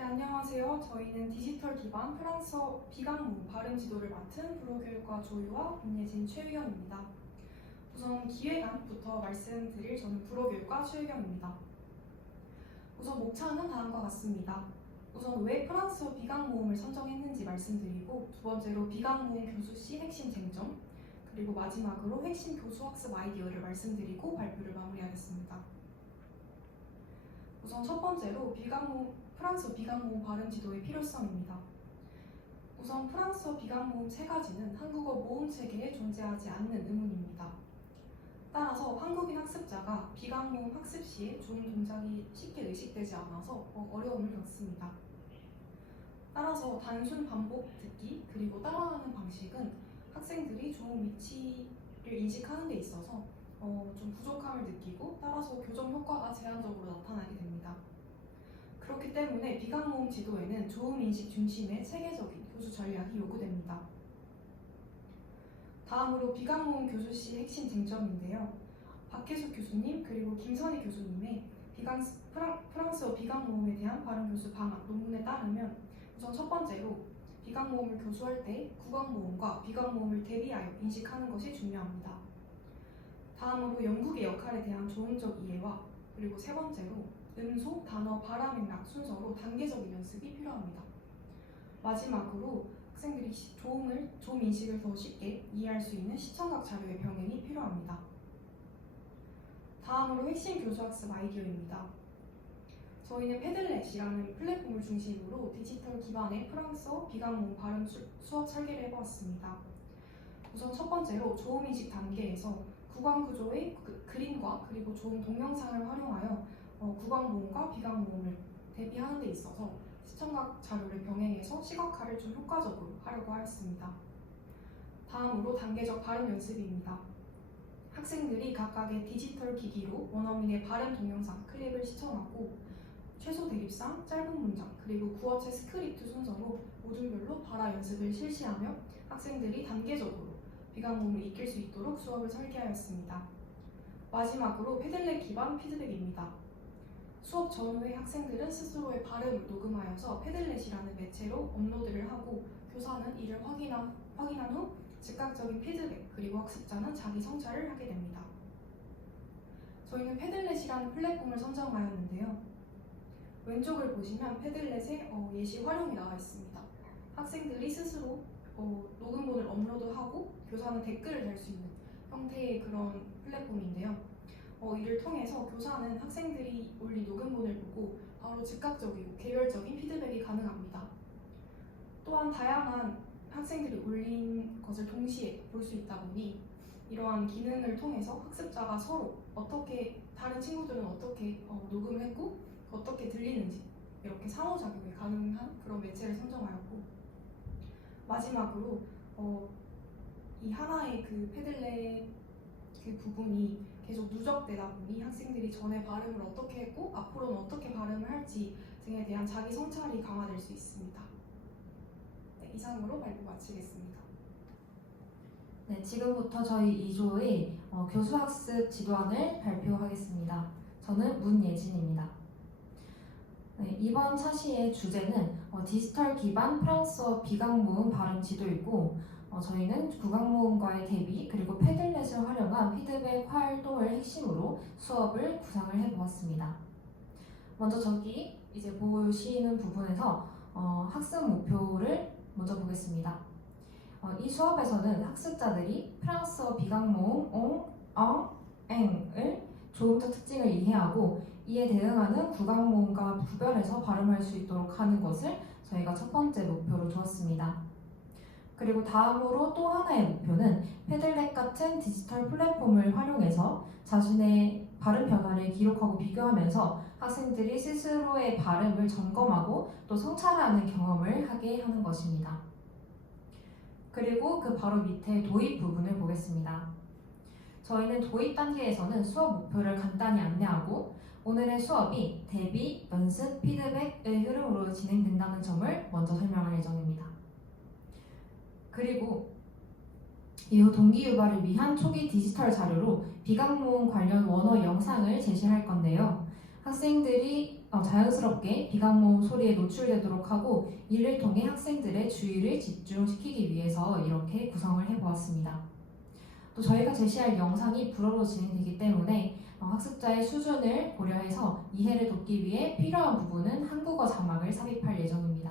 네, 안녕하세요. 저희는 디지털 기반 프랑스어 비강문 발음 지도를 맡은 불어교육과 조유와 문예진 최유경입니다. 우선 기획안부터 말씀드릴 저는 불어교육과 최유경입니다. 우선 목차는 다음과 같습니다. 우선 왜 프랑스어 비강모음을 선정했는지 말씀드리고, 두 번째로 비강모음 교수 시 핵심 쟁점, 그리고 마지막으로 핵심 교수 학습 아이디어를 말씀드리고 발표를 마무리하겠습니다. 우선 첫 번째로 프랑스어 비강모음 발음 지도의 필요성입니다. 우선 프랑스어 비강모음 세 가지는 한국어 모음 체계에 존재하지 않는 의문입니다. 따라서 한국인 학습자가 비강모음 학습 시에 조음 동작이 쉽게 의식되지 않아서 어려움을 겪습니다. 따라서 단순 반복 듣기 그리고 따라하는 방식은 학생들이 조음 위치를 인식하는 데 있어서 좀 부족함을 느끼고, 따라서 교정 효과가 제한적으로 나타나게 됩니다. 그렇기 때문에 비강모음 지도에는 조음 인식 중심의 체계적인 교수 전략이 요구됩니다. 다음으로 비강모음 교수 시 핵심 쟁점인데요. 박혜숙 교수님 그리고 김선희 교수님의 프랑스어 비강모음에 대한 발음 교수 방안 논문에 따르면, 우선 첫 번째로 비강모음을 교수할 때 구강모음과 비강모음을 대비하여 인식하는 것이 중요합니다. 다음으로 영국의 역할에 대한 조음적 이해와, 그리고 세 번째로 음소, 단어, 발화 맥락 순서로 단계적인 연습이 필요합니다. 마지막으로 학생들이 조음 인식을 더 쉽게 이해할 수 있는 시청각 자료의 병행이 필요합니다. 다음으로 핵심 교수학습 아이디어입니다. 저희는 패들렛이라는 플랫폼을 중심으로 디지털 기반의 프랑스어 비강모음 발음 수업 설계를 해보았습니다. 우선 첫 번째로 조음 인식 단계에서 구강 구조의 그림과 그리고 조음 동영상을 활용하여 구강모음과 비강모음을 대비하는 데 있어서 시청각 자료를 병행해서 시각화를 좀 효과적으로 하려고 하였습니다. 다음으로 단계적 발음 연습입니다. 학생들이 각각의 디지털 기기로 원어민의 발음 동영상 클립을 시청하고, 최소 대립상, 짧은 문장, 그리고 구어체 스크립트 순서로 모듈별로 발화 연습을 실시하며 학생들이 단계적으로 비강모음을 익힐 수 있도록 수업을 설계하였습니다. 마지막으로 패들렛 기반 피드백입니다. 수업 전후에 학생들은 스스로의 발음을 녹음하여서 패들렛이라는 매체로 업로드를 하고, 교사는 이를 확인한 후 즉각적인 피드백, 그리고 학습자는 자기 성찰을 하게 됩니다. 저희는 패들렛이라는 플랫폼을 선정하였는데요. 왼쪽을 보시면 패들렛의 예시 활용이 나와 있습니다. 학생들이 스스로 녹음본을 업로드하고 교사는 댓글을 달 수 있는 형태의 그런 플랫폼인데요. 이를 통해서 교사는 학생들이 올린 녹음본을 보고 바로 즉각적이고 개별적인 피드백이 가능합니다. 또한 다양한 학생들이 올린 것을 동시에 볼 수 있다 보니, 이러한 기능을 통해서 학습자가 서로 다른 친구들은 어떻게 녹음을 했고 어떻게 들리는지 이렇게 상호작용이 가능한 그런 매체를 선정하였고, 마지막으로 이 하나의 그 패들렛 그 부분이 계속 누적되다 보니 학생들이 전에 발음을 어떻게 했고 앞으로는 어떻게 발음을 할지 등에 대한 자기 성찰이 강화될 수 있습니다. 네, 이상으로 발표 마치겠습니다. 네, 지금부터 저희 2조의 교수학습 지도안을 발표하겠습니다. 저는 문예진입니다. 네, 이번 차시의 주제는 디지털 기반 프랑스어 비강모음 발음 지도이고, 저희는 구강모음과의 대비 그리고 패들렛을 활용한 피드백 활동을 핵심으로 수업을 구상을 해보았습니다. 먼저 저기 이제 보시는 부분에서 학습 목표를 먼저 보겠습니다. 이 수업에서는 학습자들이 프랑스어 비강모음 옹, 엉, 앵을 조음적 특징을 이해하고 이에 대응하는 구강모음과 구별해서 발음할 수 있도록 하는 것을 저희가 첫 번째 목표로 두었습니다. 그리고 다음으로 또 하나의 목표는 패들렛 같은 디지털 플랫폼을 활용해서 자신의 발음 변화를 기록하고 비교하면서 학생들이 스스로의 발음을 점검하고 또 성찰하는 경험을 하게 하는 것입니다. 그리고 그 바로 밑에 도입 부분을 보겠습니다. 저희는 도입 단계에서는 수업 목표를 간단히 안내하고, 오늘의 수업이 대비, 연습, 피드백의 흐름으로 진행된다는 점을 먼저 설명할 예정입니다. 그리고 이후 동기 유발을 위한 초기 디지털 자료로 비강모음 관련 원어 영상을 제시할 건데요. 학생들이 자연스럽게 비강모음 소리에 노출되도록 하고 이를 통해 학생들의 주의를 집중시키기 위해서 이렇게 구성을 해보았습니다. 또 저희가 제시할 영상이 불어로 진행되기 때문에 학습자의 수준을 고려해서 이해를 돕기 위해 필요한 부분은 한국어 자막을 삽입할 예정입니다.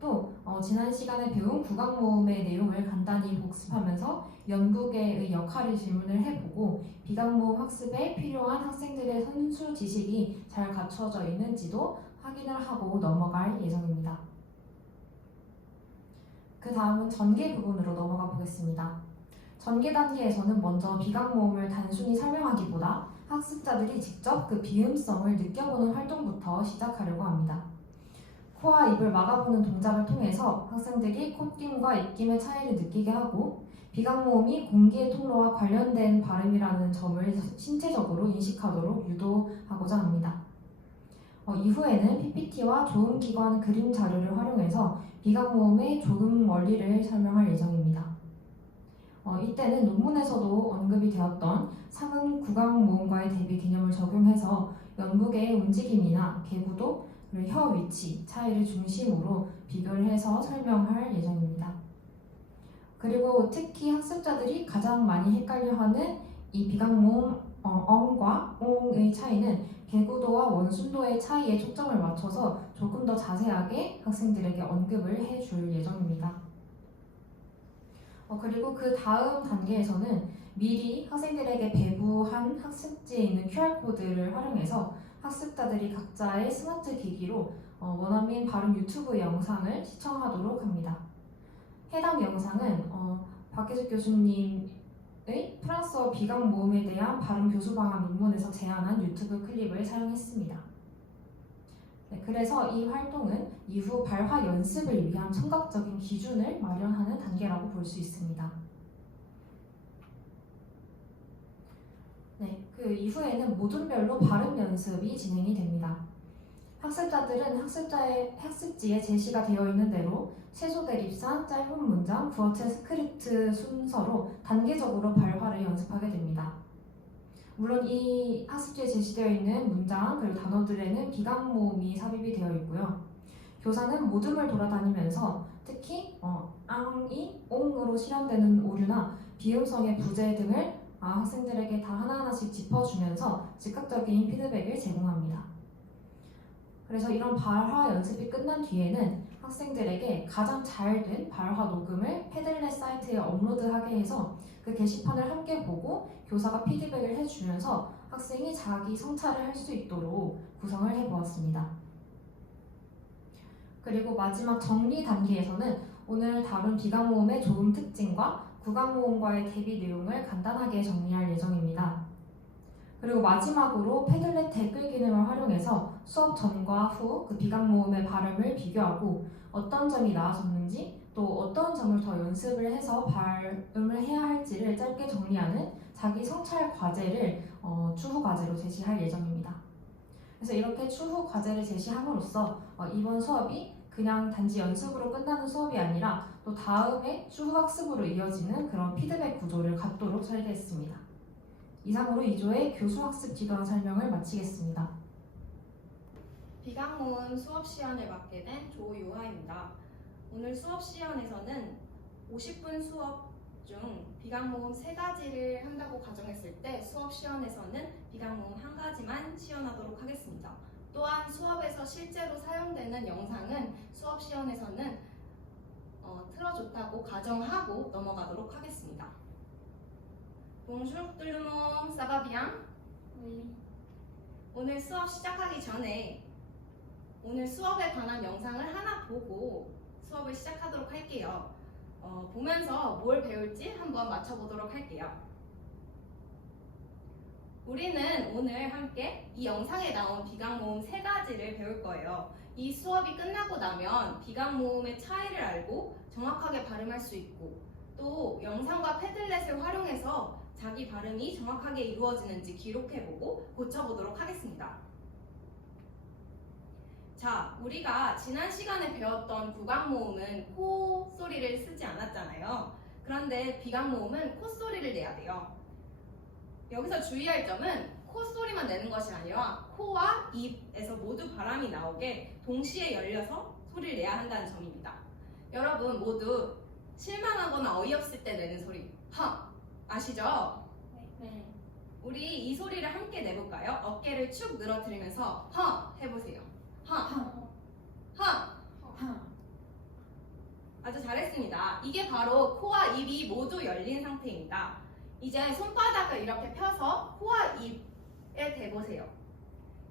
또 지난 시간에 배운 구강모음의 내용을 간단히 복습하면서 연구계의 역할을 질문을 해보고 비강모음 학습에 필요한 학생들의 선수 지식이 잘 갖춰져 있는지도 확인을 하고 넘어갈 예정입니다. 그 다음은 전개 부분으로 넘어가 보겠습니다. 전개 단계에서는 먼저 비강모음을 단순히 설명하기보다 학습자들이 직접 그 비음성을 느껴보는 활동부터 시작하려고 합니다. 코와 입을 막아보는 동작을 통해서 학생들이 콧김과 입김의 차이를 느끼게 하고 비강모음이 공기의 통로와 관련된 발음이라는 점을 신체적으로 인식하도록 유도하고자 합니다. 이후에는 PPT와 조음기관 그림 자료를 활용해서 비강모음의 조음 원리를 설명할 예정입니다. 이때는 논문에서도 언급이 되었던 상응 구강모음과의 대비 개념을 적용해서 연북의 움직임이나 개구도, 그리고 혀 위치, 차이를 중심으로 비교를 해서 설명할 예정입니다. 그리고 특히 학습자들이 가장 많이 헷갈려하는 이 비강모음 엉과 옹의 차이는 개구도와 원순도의 차이에 초점을 맞춰서 조금 더 자세하게 학생들에게 언급을 해줄 예정입니다. 그리고 그 다음 단계에서는 미리 학생들에게 배부한 학습지에 있는 QR코드를 활용해서 학습자들이 각자의 스마트 기기로 원어민 발음 유튜브 영상을 시청하도록 합니다. 해당 영상은 박혜숙 교수님의 프랑스어 비강모음에 대한 발음 교수 방안 논문에서 제안한 유튜브 클립을 사용했습니다. 그래서 이 활동은 이후 발화 연습을 위한 청각적인 기준을 마련하는 단계라고 볼 수 있습니다. 그 이후에는 모듈별로 발음 연습이 진행이 됩니다. 학습자들은 학습지에 제시가 되어 있는 대로 최소 대립산, 짧은 문장, 부어체 스크립트 순서로 단계적으로 발화를 연습하게 됩니다. 물론 이 학습지에 제시되어 있는 문장 그리고 단어들에는 비강모음이 삽입이 되어 있고요. 교사는 모둠을 돌아다니면서 특히 앙이 옹으로 실현되는 오류나 비음성의 부재 등을 학생들에게 다 하나하나씩 짚어주면서 즉각적인 피드백을 제공합니다. 그래서 이런 발화 연습이 끝난 뒤에는 학생들에게 가장 잘된 발화 녹음을 패들렛 사이트에 업로드하게 해서 그 게시판을 함께 보고 교사가 피드백을 해주면서 학생이 자기 성찰을 할 수 있도록 구성을 해보았습니다. 그리고 마지막 정리 단계에서는 오늘 다룬 비강모음의 조음 특징과 구강모음과의 대비 내용을 간단하게 정리할 예정입니다. 그리고 마지막으로 패들렛 댓글 기능을 활용해서 수업 전과 후 그 비강모음의 발음을 비교하고 어떤 점이 나아졌는지 또 어떤 점을 더 연습을 해서 발음을 해야 할지를 짧게 정리하는 자기 성찰 과제를 추후 과제로 제시할 예정입니다. 그래서 이렇게 추후 과제를 제시함으로써 이번 수업이 그냥 단지 연습으로 끝나는 수업이 아니라 또 다음에 추후 학습으로 이어지는 그런 피드백 구조를 갖도록 설계했습니다. 이상으로 2조의 교수학습 지도안 설명을 마치겠습니다. 비강모음 수업 시간을 맡게 된 조요하입니다. 오늘 수업 시간에서는 50분 수업 중 비강모음 3가지를 한다고 가정했을 때 수업 시간에서는 비강모음 1가지만 시연하도록 하겠습니다. 또한 수업에서 실제로 사용되는 영상은 수업 시간에서는 틀어줬다고 가정하고 넘어가도록 하겠습니다. Bonjour tout le monde, ça va bien? Oui. 오늘 수업 시작하기 전에 오늘 수업에 관한 영상을 하나 보고 수업을 시작하도록 할게요. 보면서 뭘 배울지 한번 맞춰보도록 할게요. 우리는 오늘 함께 이 영상에 나온 비강모음 3가지를 배울 거예요. 이 수업이 끝나고 나면 비강모음의 차이를 알고 정확하게 발음할 수 있고 또 영상과 패들렛을 활용해서 자기 발음이 정확하게 이루어지는지 기록해보고 고쳐보도록 하겠습니다. 자, 우리가 지난 시간에 배웠던 구강모음은 코 소리를 쓰지 않았잖아요. 그런데 비강모음은 코 소리를 내야 돼요. 여기서 주의할 점은 콧소리만 내는 것이 아니라 코와 입에서 모두 바람이 나오게 동시에 열려서 소리를 내야 한다는 점입니다. 여러분 모두 실망하거나 어이없을 때 내는 소리 하 아시죠? 네. 우리 이 소리를 함께 내볼까요? 어깨를 축 늘어뜨리면서 허 해보세요. 허 아주 잘했습니다. 이게 바로 코와 입이 모두 열린 상태입니다. 이제 손바닥을 이렇게 펴서 코와 입에 대보세요.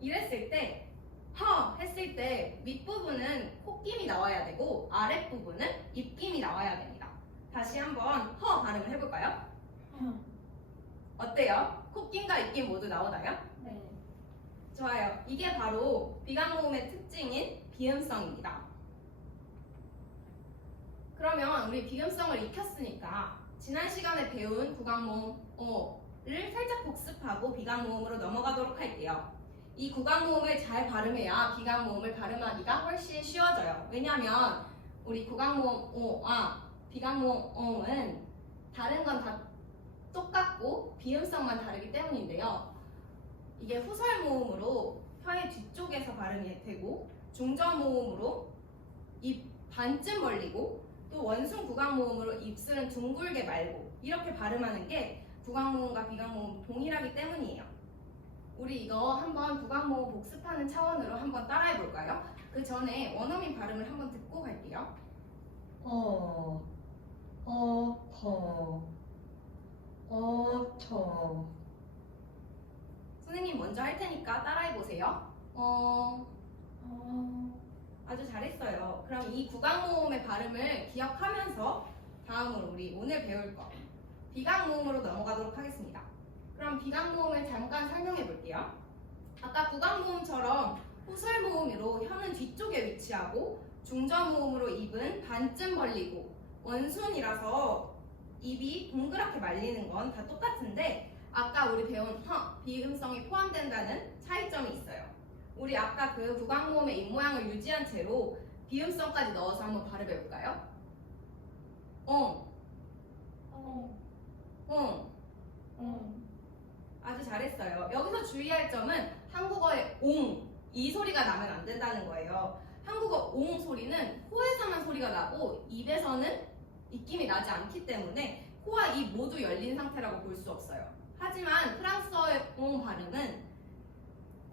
이랬을 때 허 했을 때 윗부분은 콧김이 나와야 되고 아랫부분은 입김이 나와야 됩니다. 다시 한번 허 발음을 해볼까요? 어때요? 콧김과 입김 모두 나오나요? 네. 좋아요. 이게 바로 비강모음의 특징인 비음성입니다. 그러면 우리 비음성을 익혔으니까 지난 시간에 배운 구강모음을 살짝 복습하고 비강모음으로 넘어가도록 할게요. 이 구강모음을 잘 발음해야 비강모음을 발음하기가 훨씬 쉬워져요. 왜냐하면 우리 구강모음 비강모음은 다른 건 다 똑같고 비음성만 다르기 때문인데요. 이게 후설모음으로 혀의 뒤쪽에서 발음이 되고 중저모음으로 입 반쯤 벌리고 또 원숭 구강모음으로 입술은 둥글게 말고 이렇게 발음하는 게 구강모음과 비강모음 동일하기 때문이에요. 우리 이거 한번 구강모음 복습하는 차원으로 한번 따라해 볼까요? 그 전에 원어민 발음을 한번 듣고 갈게요. 선생님 먼저 할 테니까 따라해 보세요. 아주 잘했어요. 그럼 이 구강모음의 발음을 기억하면서 다음으로 우리 오늘 배울 거 비강모음으로 넘어가도록 하겠습니다. 그럼 비강모음을 잠깐 설명해 볼게요. 아까 구강모음처럼 후설모음으로 혀는 뒤쪽에 위치하고 중저모음으로 입은 반쯤 벌리고 원순이라서 입이 동그랗게 말리는 건 다 똑같은데 아까 우리 배운 비음성이 포함된다는 차이점이 있어요. 우리 아까 그 구강모음의 입모양을 유지한 채로 비음성까지 넣어서 한번 발음해 볼까요? 아주 잘했어요. 여기서 주의할 점은 한국어의 이 소리가 나면 안 된다는 거예요. 한국어 소리는 코에서만 소리가 나고 입에서는 입김이 나지 않기 때문에 코와 입 모두 열린 상태라고 볼 수 없어요. 하지만 프랑스어의 발음은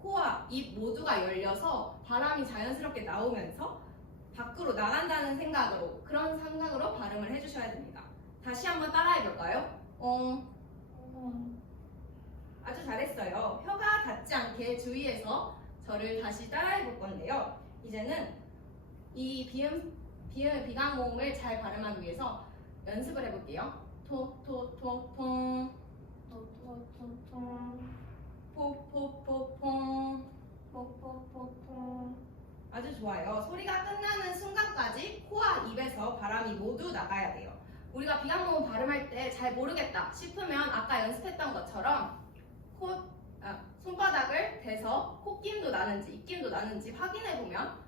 코와 입 모두가 열려서 바람이 자연스럽게 나오면서 밖으로 나간다는 그런 생각으로 발음을 해주셔야 됩니다. 다시 한번 따라해 볼까요? 아주 잘했어요. 혀가 닿지 않게 주의해서 저를 다시 따라해 볼 건데요. 이제는 이 비강모음을 잘 발음하기 위해서 연습을 해볼게요. 토토토통 포포포퐁 아주 좋아요. 소리가 끝나는 순간까지 코와 입에서 바람이 모두 나가야 돼요. 우리가 비강모음 발음할 때 잘 모르겠다 싶으면 아까 연습했던 것처럼 손바닥을 대서 콧김도 나는지 입김도 나는지 확인해보면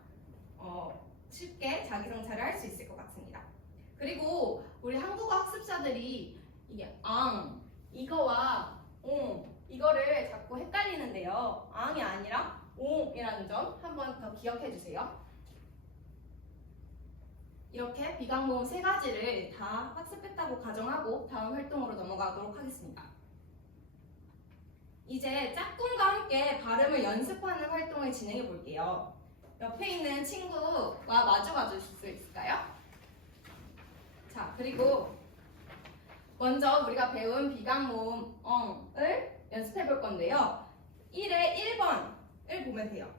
쉽게 자기 성찰을 할 수 있을 것 같습니다. 그리고 우리 한국어 학습자들이 이게 이거와 이거를 자꾸 헷갈리는데요. 앙이 아니라 옹이라는 점 한 번 더 기억해 주세요. 이렇게 비강모음 3가지를 다 학습했다고 가정하고 다음 활동으로 넘어가도록 하겠습니다. 이제 짝꿍과 함께 발음을 연습하는 활동을 진행해 볼게요. 옆에 있는 친구와 마주가 주실 수 있을까요? 자, 그리고 먼저 우리가 배운 비강모음 을 연습해 볼 건데요. 1의 1번을 보면 돼요.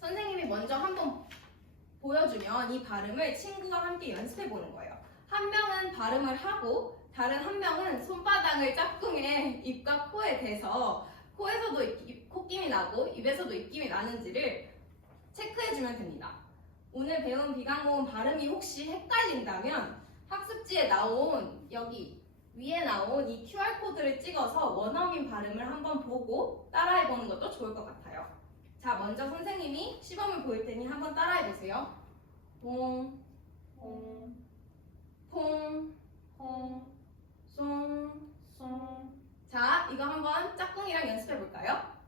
선생님이 먼저 한번 보여주면 이 발음을 친구와 함께 연습해 보는 거예요. 한 명은 발음을 하고 다른 한 명은 손바닥을 짝꿍의 입과 코에 대서 코에서도 콧김이 나고 입에서도 입김이 나는지를 체크해주면 됩니다. 오늘 배운 비강모음 발음이 혹시 헷갈린다면 학습지에 나온 여기 위에 나온 이 QR코드를 찍어서 원어민 발음을 한번 보고 따라해보는 것도 좋을 것 같아요. 자, 먼저 선생님이 시범을 보일 테니 한번 따라해보세요. 퐁, 퐁, 송, 자, 이거 한번 짝꿍이랑 연습해 볼까요?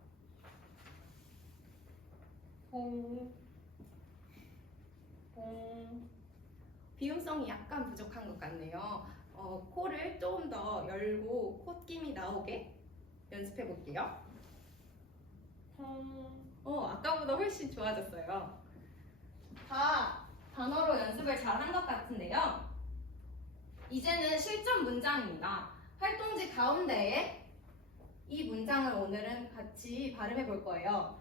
비음성이 약간 부족한 것 같네요. 코를 조금 더 열고 콧김이 나오게 연습해 볼게요. 아까보다 훨씬 좋아졌어요. 다 단어로 연습을 잘 한 것 같은데요. 이제는 실전 문장입니다. 활동지 가운데에 이 문장을 오늘은 같이 발음해 볼 거예요.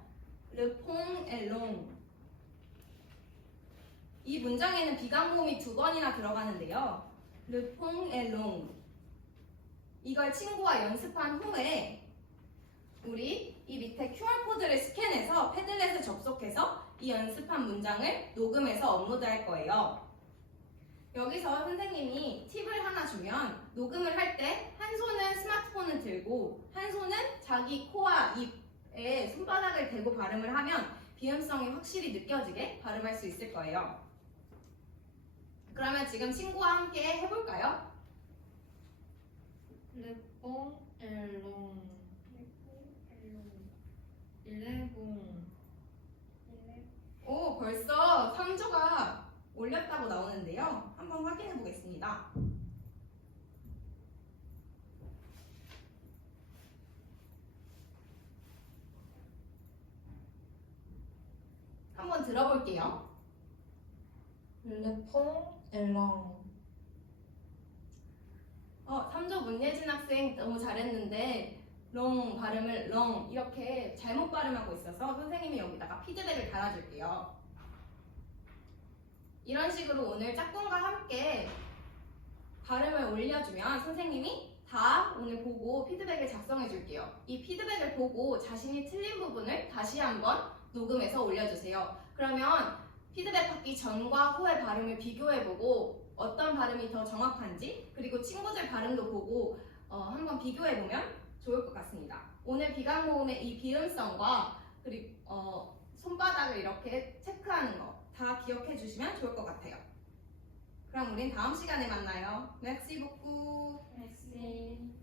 Le pont est long. 이 문장에는 비강모음이 2번이나 들어가는데요. Le pont est long. 이걸 친구와 연습한 후에 우리 이 밑에 QR코드를 스캔해서 패들렛에 접속해서 이 연습한 문장을 녹음해서 업로드할 거예요. 여기서 선생님이 팁을 하나 주면 녹음을 할 때 한 손은 스마트폰을 들고 한 손은 자기 코와 입에 손바닥을 대고 발음을 하면 비음성이 확실히 느껴지게 발음할 수 있을 거예요. 그러면 지금 친구와 함께 해볼까요? Le pont est long. Il est bon. 오, 벌써 3조가 올렸다고 나오는데요. 한번 확인해 보겠습니다. 한번 들어볼게요. Le pont est long. 3조 문예진 학생 너무 잘했는데 롱 발음을 롱 이렇게 잘못 발음하고 있어서 선생님이 여기다가 피드백을 달아줄게요. 이런 식으로 오늘 짝꿍과 함께 발음을 올려주면 선생님이 다 오늘 보고 피드백을 작성해 줄게요. 이 피드백을 보고 자신이 틀린 부분을 다시 한번 녹음해서 올려주세요. 그러면 피드백 받기 전과 후의 발음을 비교해보고 어떤 발음이 더 정확한지 그리고 친구들 발음도 보고 한번 비교해보면 좋을 것 같습니다. 오늘 비강모음의 이 비음성과 그리고 손바닥을 이렇게 체크하는 거 다 기억해 주시면 좋을 것 같아요. 그럼 우린 다음 시간에 만나요. Merci beaucoup. Merci.